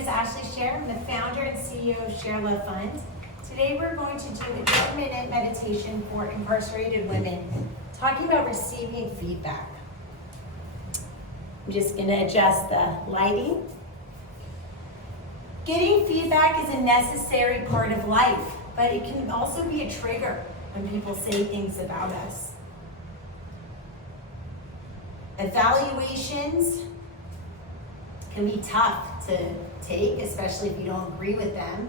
is Ashley Scher. I'm the founder and CEO of Share Love Fund. Today we're going to do a 10-minute meditation for incarcerated women, talking about receiving feedback. I'm just going to adjust the lighting. Getting feedback is a necessary part of life, but it can also be a trigger when people say things about us. Evaluations can be tough to take, especially if you don't agree with them.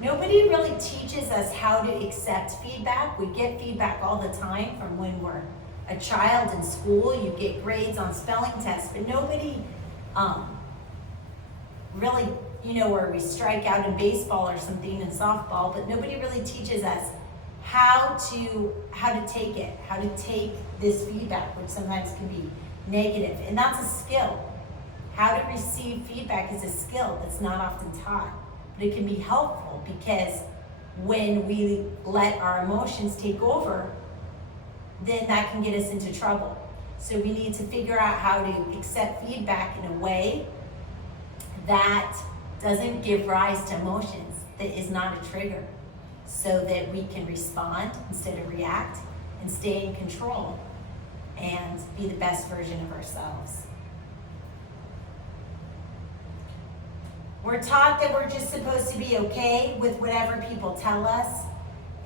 Nobody really teaches us how to accept feedback. We get feedback all the time from when we're a child in school. You get grades on spelling tests, but nobody really, where we strike out in baseball or something in softball, but nobody really teaches us how to take it, how to take this feedback, which sometimes can be negative, and that's a skill. How to receive feedback is a skill that's not often taught, but it can be helpful because when we let our emotions take over, then that can get us into trouble. So we need to figure out how to accept feedback in a way that doesn't give rise to emotions, that is not a trigger, so that we can respond instead of react and stay in control and be the best version of ourselves. We're taught that we're just supposed to be okay with whatever people tell us,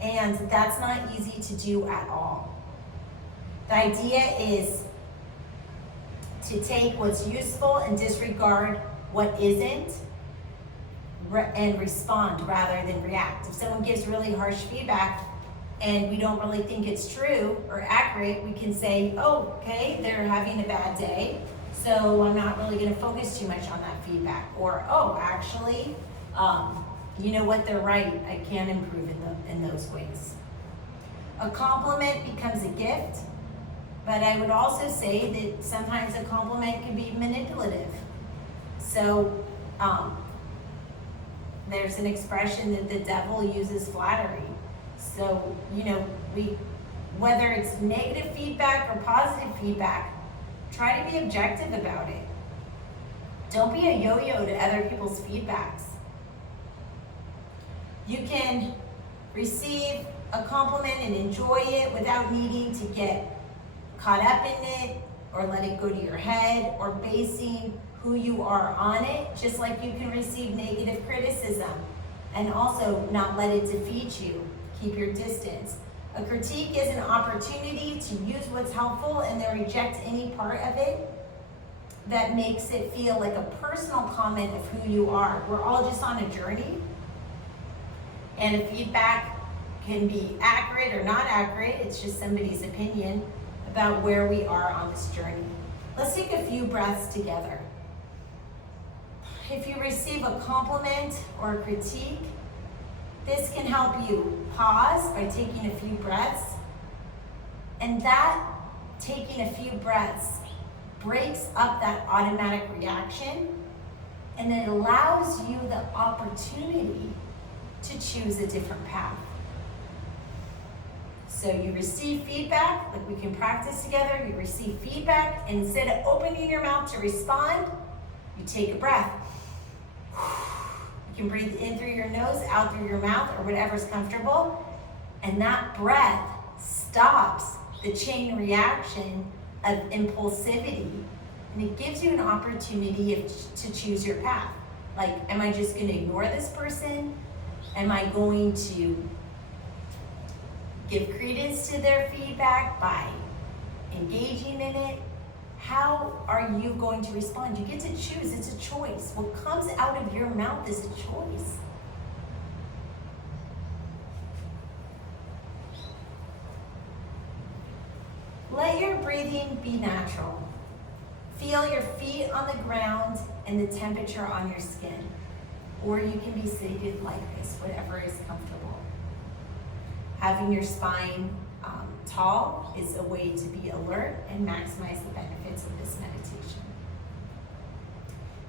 and that's not easy to do at all. The idea is to take what's useful and disregard what isn't, and respond rather than react. If someone gives really harsh feedback and we don't really think it's true or accurate, we can say, oh, okay, they're having a bad day, so I'm not really going to focus too much on that feedback. Or, oh, actually, you know what, they're right, I can improve in those ways. A compliment becomes a gift, but I would also say that sometimes a compliment can be manipulative. So there's an expression that the devil uses flattery. So, whether it's negative feedback or positive feedback, try to be objective about it. Don't be a yo-yo to other people's feedbacks. You can receive a compliment and enjoy it without needing to get caught up in it or let it go to your head or basing who you are on it, just like you can receive negative criticism and also not let it defeat you. Keep your distance. A critique is an opportunity to use what's helpful and then reject any part of it that makes it feel like a personal comment of who you are. We're all just on a journey, and if feedback can be accurate or not accurate, it's just somebody's opinion about where we are on this journey. Let's take a few breaths together. If you receive a compliment or a critique, this can help you pause by taking a few breaths. And that taking a few breaths breaks up that automatic reaction, and it allows you the opportunity to choose a different path. So you receive feedback, like we can practice together, you receive feedback, and instead of opening your mouth to respond, you take a breath. You can breathe in through your nose, out through your mouth, or whatever's comfortable. And that breath stops the chain reaction of impulsivity. And it gives you an opportunity to choose your path. Like, am I just going to ignore this person? Am I going to give credence to their feedback by engaging in it? How are you going to respond? You get to choose. It's a choice. What comes out of your mouth is a choice. Let your breathing be natural. Feel your feet on the ground and the temperature on your skin. Or you can be seated like this, whatever is comfortable. Having your spine tall is a way to be alert and maximize the benefits of this meditation.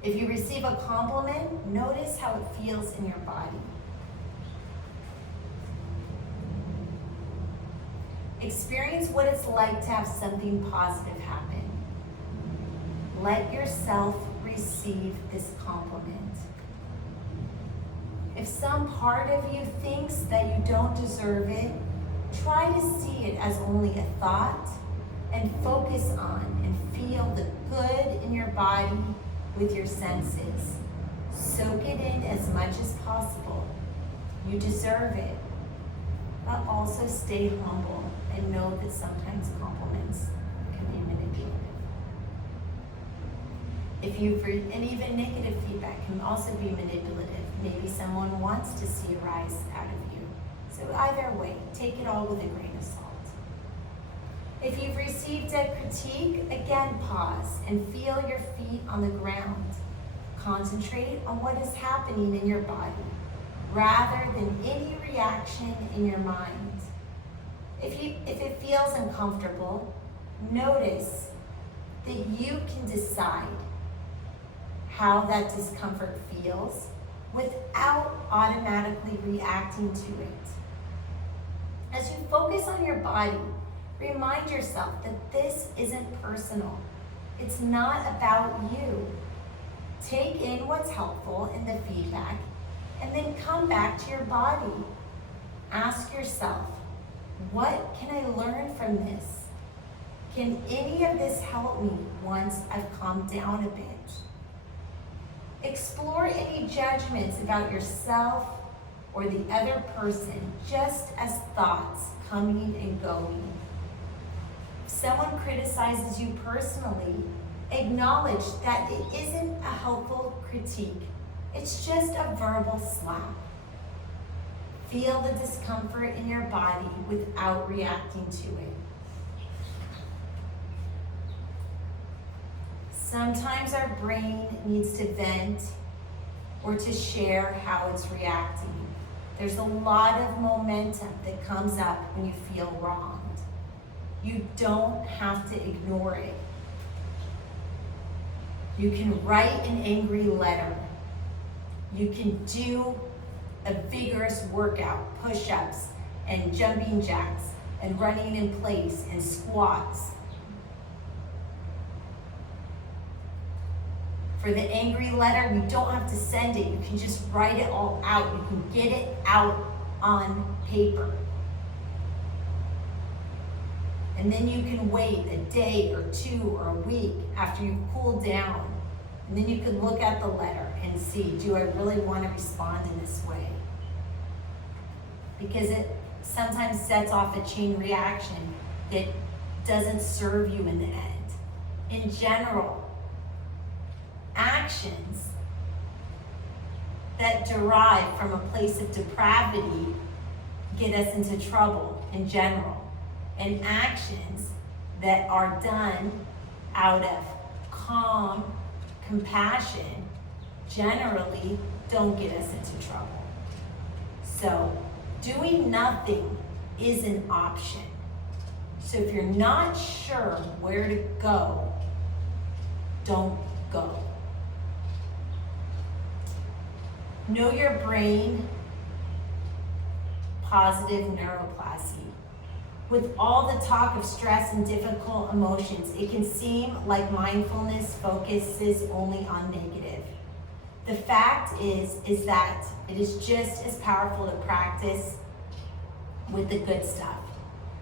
If you receive a compliment, notice how it feels in your body. Experience what it's like to have something positive happen. Let yourself receive this compliment. If some part of you thinks that you don't deserve it, try to see it as only a thought and focus on and feel the good in your body with your senses. Soak it in as much as possible. You deserve it. But also stay humble and know that sometimes compliments can be manipulative. And even negative feedback can also be manipulative. Maybe someone wants to see a rise out of you. So either way, take it all with a grain of salt. If you've received a critique, again pause and feel your feet on the ground. Concentrate on what is happening in your body rather than any reaction in your mind. If it feels uncomfortable, notice that you can decide how that discomfort feels without automatically reacting to it. As you focus on your body, remind yourself that this isn't personal. It's not about you. Take in what's helpful in the feedback and then come back to your body. Ask yourself, what can I learn from this? Can any of this help me once I've calmed down a bit? Explore any judgments about yourself or the other person just as thoughts coming and going. If someone criticizes you personally, acknowledge that it isn't a helpful critique. It's just a verbal slap. Feel the discomfort in your body without reacting to it. Sometimes our brain needs to vent or to share how it's reacting. There's a lot of momentum that comes up when you feel wronged. You don't have to ignore it. You can write an angry letter. You can do a vigorous workout, push-ups and jumping jacks and running in place and squats. For the angry letter, you don't have to send it. You can just write it all out. You can get it out on paper. And then you can wait a day or two or a week after you cool down. And then you can look at the letter and see, do I really want to respond in this way? Because it sometimes sets off a chain reaction that doesn't serve you in the end. In general, actions that derive from a place of depravity get us into trouble in general. And actions that are done out of calm compassion generally don't get us into trouble. So doing nothing is an option. So if you're not sure where to go, don't go. Know your brain, positive neuroplasty. With all the talk of stress and difficult emotions, it can seem like mindfulness focuses only on negative. The fact is that it is just as powerful to practice with the good stuff.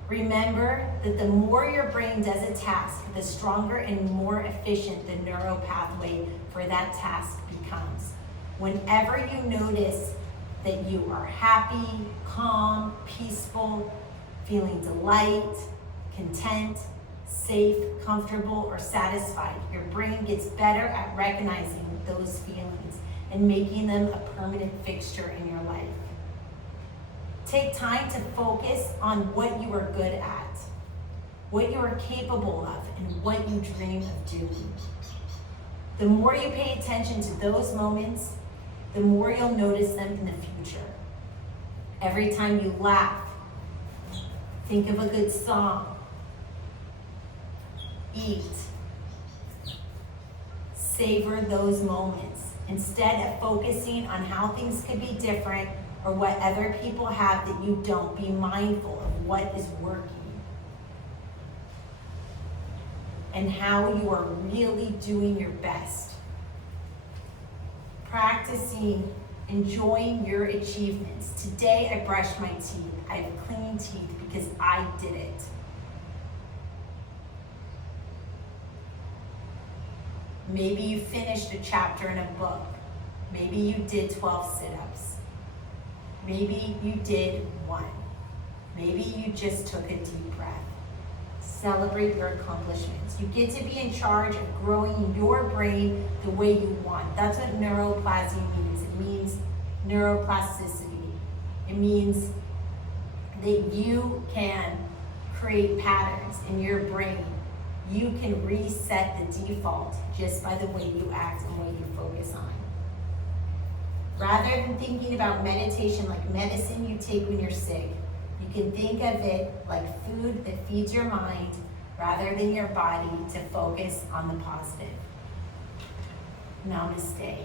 Remember that the more your brain does a task, the stronger and more efficient the neural pathway for that task becomes. Whenever you notice that you are happy, calm, peaceful, feeling delight, content, safe, comfortable, or satisfied, your brain gets better at recognizing those feelings and making them a permanent fixture in your life. Take time to focus on what you are good at, what you are capable of, and what you dream of doing. The more you pay attention to those moments, the more you'll notice them in the future. Every time you laugh, think of a good song, eat, savor those moments. Instead of focusing on how things could be different or what other people have that you don't, be mindful of what is working. and how you are really doing your best. Practicing, enjoying your achievements. Today I brushed my teeth. I have clean teeth because I did it. Maybe you finished a chapter in a book. Maybe you did 12 sit-ups. Maybe you did 1. Maybe you just took a deep breath. Celebrate your accomplishments. You get to be in charge of growing your brain the way you want. That's what neuroplasty means. It means neuroplasticity. It means that you can create patterns in your brain. You can reset the default just by the way you act and what you focus on. Rather than thinking about meditation like medicine you take when you're sick, you can think of it like food that feeds your mind rather than your body to focus on the positive. Namaste.